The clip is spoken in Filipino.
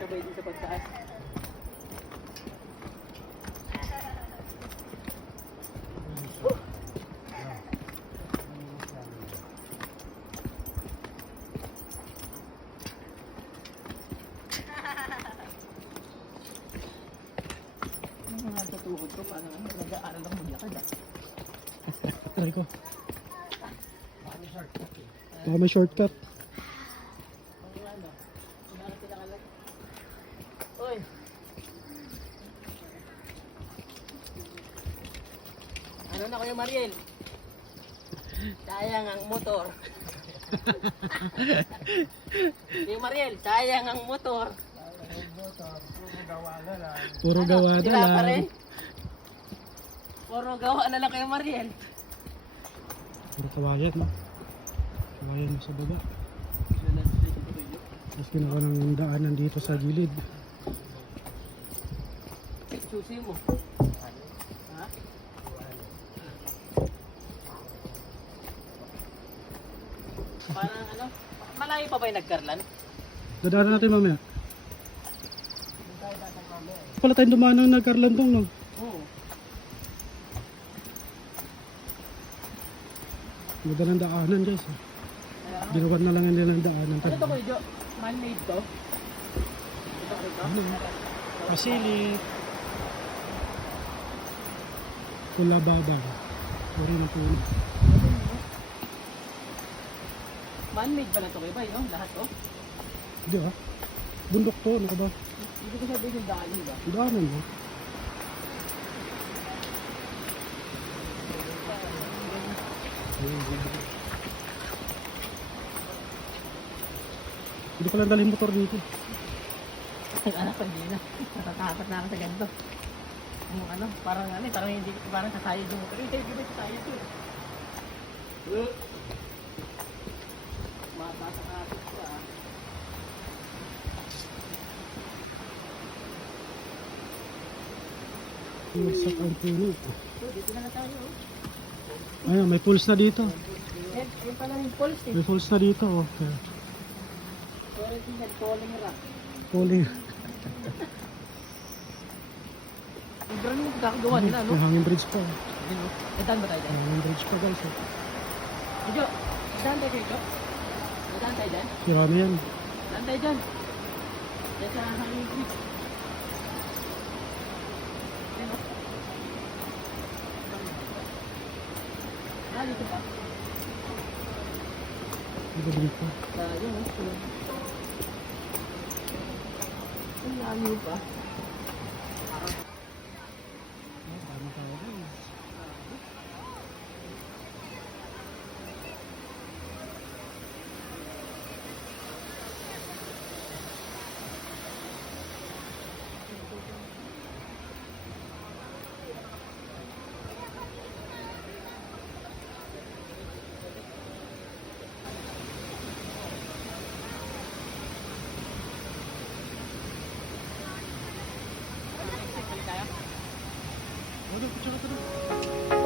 Sabay din sa pagtaas. Ano nga sa tuhod ko? Paano nga? Nag-aaral ako maglakad ah. Try ko. Baka may shortcut. Uy! Ano na Kuya Mariel? Sayang ang motor. Kuya Mariel, sayang ang motor. Puro gawa na Sira pa lang. rin. Puro gawa na lang Kuya Mariel. Puro kawayan, no? Kawayan sa baba. Tapos ginawa ng daanan dito sa gilid. Susi mo. Ha? Parang ano? Malayo pa ba yung nagkarlan? Dadaanan natin mamaya. Pala tayong dumaan ng nagkarlandong, no? Oo. Ganda ng daanan, guys. Ginawan na lang nila ng daanan. Ano to Kuya Jo? Man-made to? Ito? Ano? Pasili. Pula babang. Puri na puno. Man-made pala to Kuya Bay, no? Lahat to? Hindi ah. Bundok to, ano ka ba? Hindi ko sabihin yung daan, di ba? Daanan mo. Hindi ko lang dalhin motor dito. Ang anak ko, hindi na. Natatakot na ako sa ganito. Yung ano, parang hindi, parang sasayad yung motor. Hindi, di ba sasayad yun? Mabasa ka ako ko ah. Iwasak ang puno. So, dito na tayo. Oh. Ayun, may pulse na dito. Ayun pala yung pulse eh. May pulse na dito. Oh. Okay. Original calling rock. Pulling. Ang drone yung pagkakagawa nila, no? May hanging bridge pa. Nadaan ba tayo May dyan? hanging bridge pa, guys. Oh. Medyo, nadaan tayo dito? Nadaan tayo dyan? Sira na yan. Nadaan tayo dyan. Dyan sa hanging bridge. Yan, no? Ah, dito pa. Dito dito. Yun, no? Ang layo pa. Tama tayo, guys. Ano, picture ka pa